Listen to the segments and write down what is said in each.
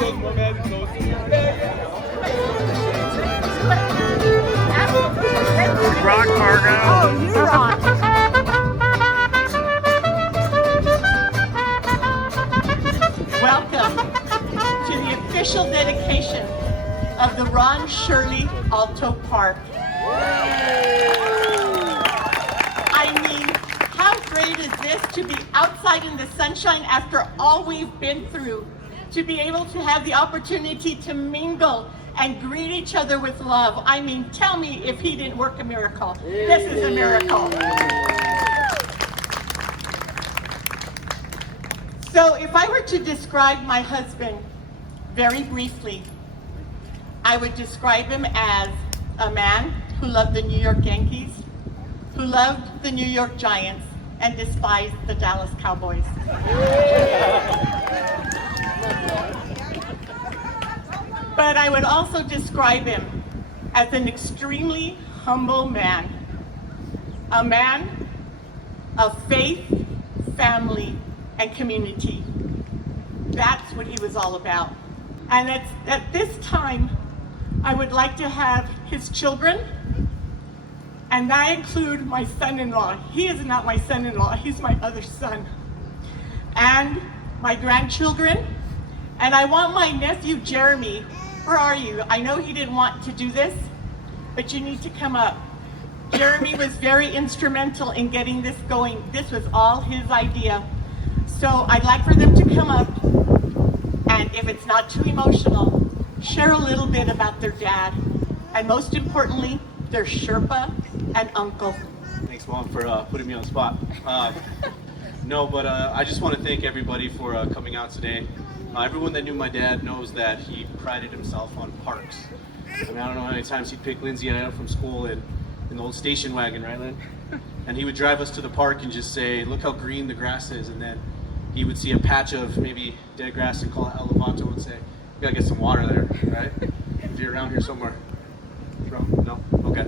those mermaids and those. Rock, Margo. Oh, you rock. Welcome to the official dedication of the Ron Shirley Alto Park. I mean, how great is this to be outside in the sunshine after all we've been through, to be able to have the opportunity to mingle and greet each other with love. I mean, tell me if he didn't work a miracle. This is a miracle. So if I were to describe my husband very briefly, I would describe him as a man who loved the New York Yankees, who loved the New York Giants, and despised the Dallas Cowboys. But I would also describe him as an extremely humble man, a man of faith, family, and community. That's what he was all about. And at this time, I would like to have his children, and I include my son-in-law. He is not my son-in-law, he's my other son. And my grandchildren, and I want my nephew, Jeromy. Where are you? I know he didn't want to do this, but you need to come up. Jeromy was very instrumental in getting this going. This was all his idea. So I'd like for them to come up, and if it's not too emotional, share a little bit about their dad, and most importantly, their Sherpa and uncle. Thanks, Mom, for putting me on the spot. I just want to thank everybody for coming out today. Everyone that knew my dad knows that he prided himself on parks. I mean, I don't know how many times he'd pick Lindsey and I up from school in the old station wagon, right, Lynn? And he would drive us to the park and just say, look how green the grass is. And then he would see a patch of maybe dead grass and call it El Levanto and say, we gotta get some water there, right? If you're around here somewhere. No? Okay.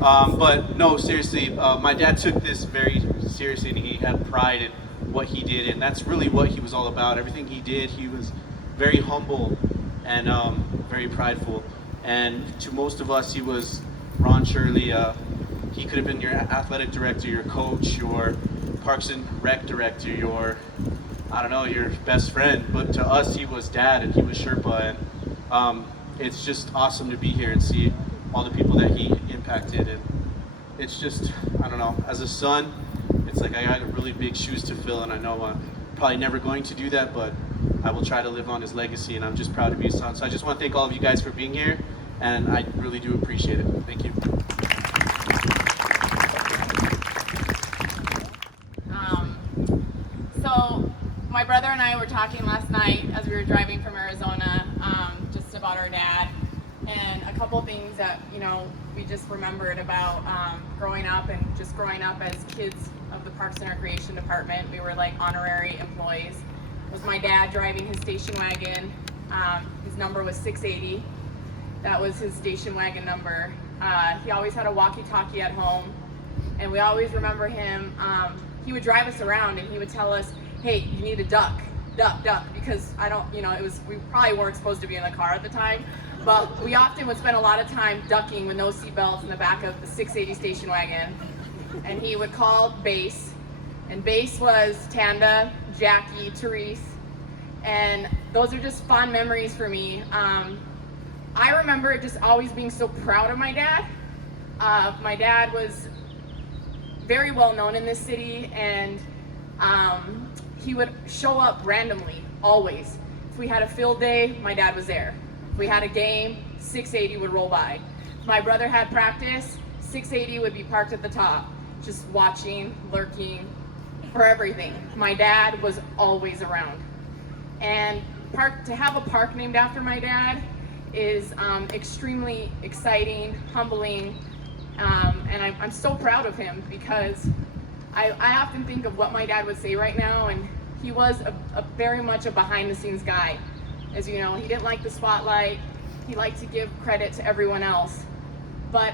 But no, seriously, my dad took this very seriously, and he had pride in what he did, and that's really what he was all about. Everything he did, he was very humble and very prideful. And to most of us, he was Ron Shirley. He could have been your athletic director, your coach, your Parks and Rec director, your, I don't know, your best friend. But to us, he was dad, and he was Sherpa, and it's just awesome to be here and see all the people that he impacted. And it's just, I don't know, as a son, it's like I got really big shoes to fill, and I know I'm probably never going to do that, but I will try to live on his legacy, and I'm just proud to be his son. So I just want to thank all of you guys for being here, and I really do appreciate it. Thank you. So my brother and I were talking last night as we were driving from Arizona, just about our dad, and a couple things that, you know, we just remembered about growing up as kids of the Parks and Recreation Department. We were like honorary employees. It was my dad driving his station wagon. His number was 680. That was his station wagon number. He always had a walkie-talkie at home, and we always remember him. He would drive us around and he would tell us, hey, you need to duck, because we probably weren't supposed to be in the car at the time, but we often would spend a lot of time ducking with no seatbelts in the back of the 680 station wagon. And he would call base, and base was Tanda, Jackie, Therese, and those are just fond memories for me. I remember just always being so proud of my dad. My dad was very well known in this city, and he would show up randomly, always. If we had a field day, my dad was there. If we had a game, 680 would roll by. If my brother had practice, 680 would be parked at the top, just watching, lurking, for everything. My dad was always around. And to have a park named after my dad is extremely exciting, humbling, and I'm so proud of him, because I often think of what my dad would say right now, and he was a very much a behind-the-scenes guy. As you know, he didn't like the spotlight. He liked to give credit to everyone else. But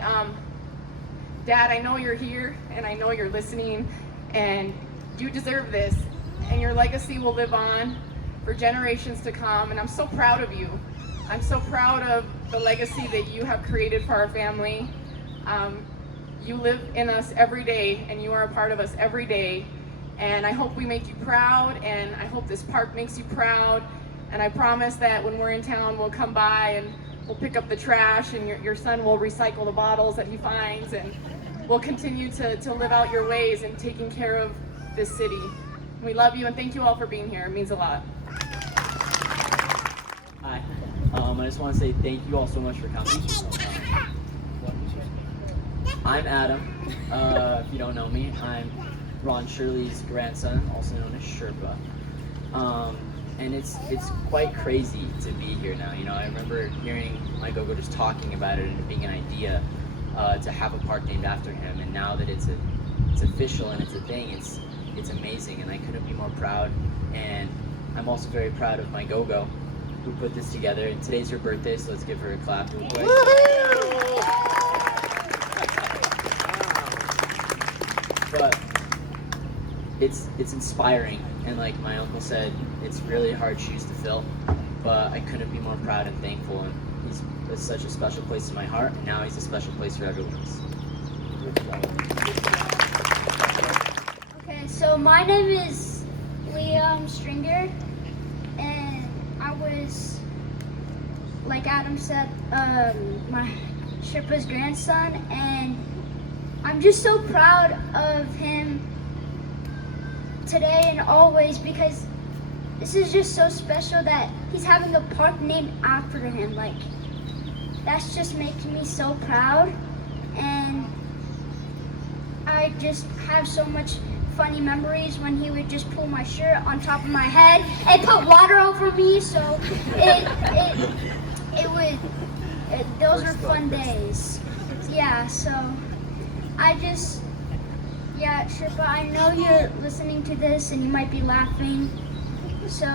Dad, I know you're here, and I know you're listening, and you deserve this, and your legacy will live on. for generations to come, and I'm so proud of you. I'm so proud of the legacy that you have created for our family. You live in us every day, and you are a part of us every day, and I hope we make you proud, and I hope this park makes you proud, and I promise that when we're in town, we'll come by and we'll pick up the trash, and your son will recycle the bottles that he finds, and we'll continue to live out your ways and taking care of this city. We love you, and thank you all for being here. It means a lot. Hi. I just want to say thank you all so much for coming. I'm Adam. If you don't know me, I'm Ron Shirley's grandson, also known as Sherpa. And it's quite crazy to be here now. You know, I remember hearing my go-go just talking about it and it being an idea to have a park named after him. And now that it's official and it's a thing, it's amazing, and I couldn't be more proud. And I'm also very proud of my go-go who put this together. And today's her birthday, so let's give her a clap real quick. But it's inspiring, and like my uncle said, it's really hard shoes to fill, but I couldn't be more proud and thankful, and he's such a special place in my heart, and now he's a special place for everyone's. Okay, so my name is Liam Stringer, and I was, like Adam said, my Sherpa's grandson, and I'm just so proud of him today and always, because this is just so special that he's having a park named after him. Like, that's just making me so proud, and I just have so much funny memories when he would just pull my shirt on top of my head and put water over me, so those are fun days. Yeah, so Sherpa, I know you're listening to this and you might be laughing, so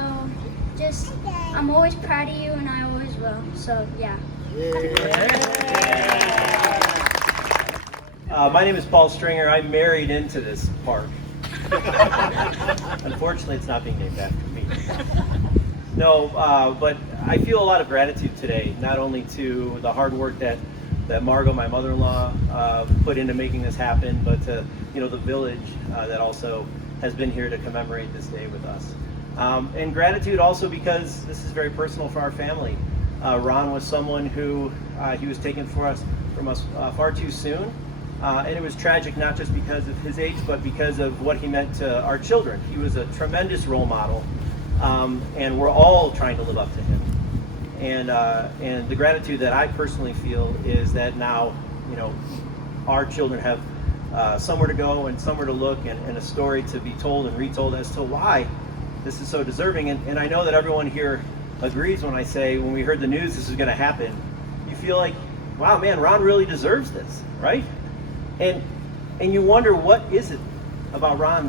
I'm always proud of you, and I always will, so yeah. My name is Paul Stringer. I'm married into this park. Unfortunately, it's not being named after me. No, but I feel a lot of gratitude today, not only to the hard work that Margo, my mother-in-law, put into making this happen, but to the village that also has been here to commemorate this day with us. And gratitude also because this is very personal for our family. Ron was someone who he was taken from us far too soon, and it was tragic not just because of his age, but because of what he meant to our children. He was a tremendous role model, and we're all trying to live up to him. And the gratitude that I personally feel is that now, our children have somewhere to go and somewhere to look and a story to be told and retold as to why this is so deserving. And I know that everyone here agrees when I say, when we heard the news this is going to happen, you feel like, wow, man, Ron really deserves this, right? And you wonder, what is it about Ron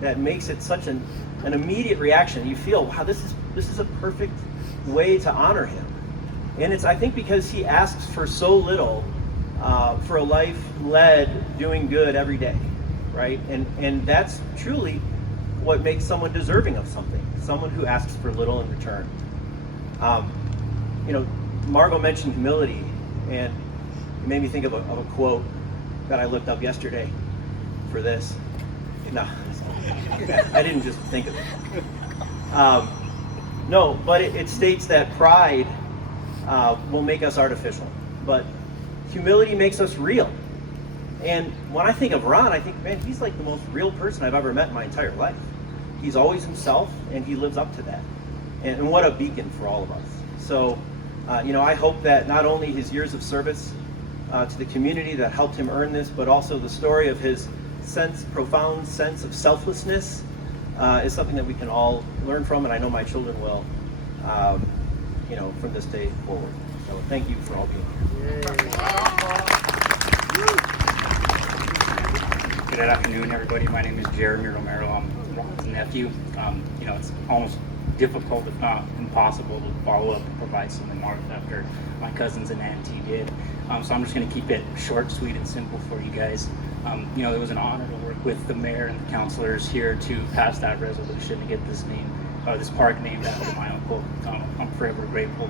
that makes it such an immediate reaction? You feel, wow, this is a perfect way to honor him. And it's, I think, because he asks for so little for a life led doing good every day, right? And that's truly what makes someone deserving of something, someone who asks for little in return. Margo mentioned humility, and it made me think of a quote that I looked up yesterday for this. No, I didn't just think of it. No, but it states that pride will make us artificial, but humility makes us real. And when I think of Ron, I think, man, he's like the most real person I've ever met in my entire life. He's always himself, and he lives up to that. And what a beacon for all of us. So, I hope that not only his years of service to the community that helped him earn this, but also the story of his profound sense of selflessness is something that we can all learn from, and I know my children will, from this day forward. So thank you for all being here. Good afternoon, everybody. My name is Jeromy Romero. I'm Ron's nephew. It's almost difficult, if not impossible, to follow up and provide some remarks after my cousins and auntie did. So I'm just going to keep it short, sweet, and simple for you guys. It was an honor to work with the mayor and the councilors here to pass that resolution to get this name this park named after my uncle. I'm forever grateful.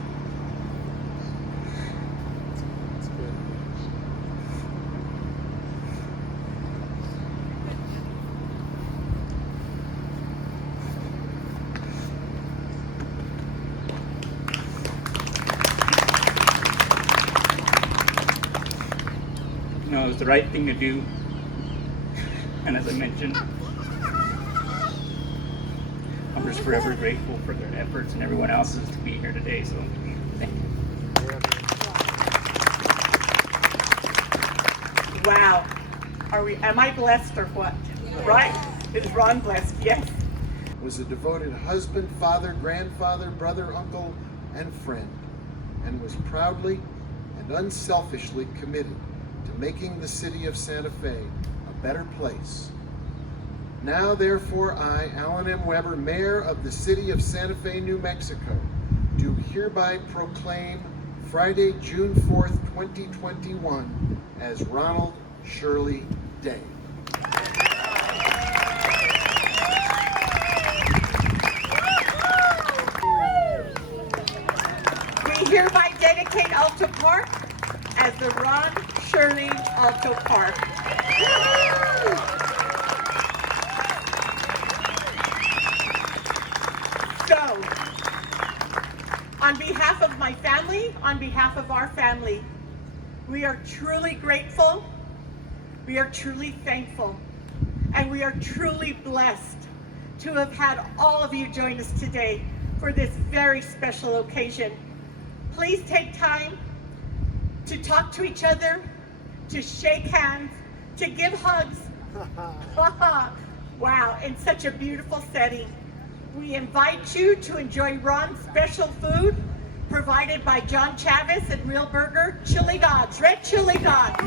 You know, it was the right thing to do, and as I mentioned, I'm just forever grateful for their efforts and everyone else's to be here today, so thank you. Wow. Am I blessed or what? Yeah. Right? Is Ron blessed? Yes. Was a devoted husband, father, grandfather, brother, uncle, and friend, and was proudly and unselfishly committed to making the city of Santa Fe a better place. Now, therefore, I, Alan M. Weber, Mayor of the City of Santa Fe, New Mexico, do hereby proclaim Friday, June 4th, 2021 as Ronald Shirley Day. We hereby dedicate Alto Park as the Ron Shirley Alto Park. So, on behalf of my family, on behalf of our family, we are truly grateful, we are truly thankful, and we are truly blessed to have had all of you join us today for this very special occasion. Please take time to talk to each other, to shake hands, to give hugs. Wow, in such a beautiful setting. We invite you to enjoy Ron's special food provided by John Chavez and Real Burger, chili dogs, red chili dogs,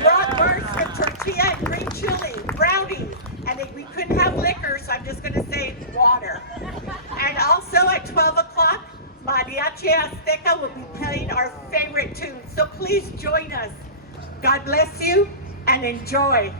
bratwurst with tortilla and green chili, brownies, and we couldn't have liquor, so I'm just gonna say water. And also at 12 o'clock, Mariachi Azteca will be playing our favorite tunes, so please join us. God bless you and enjoy.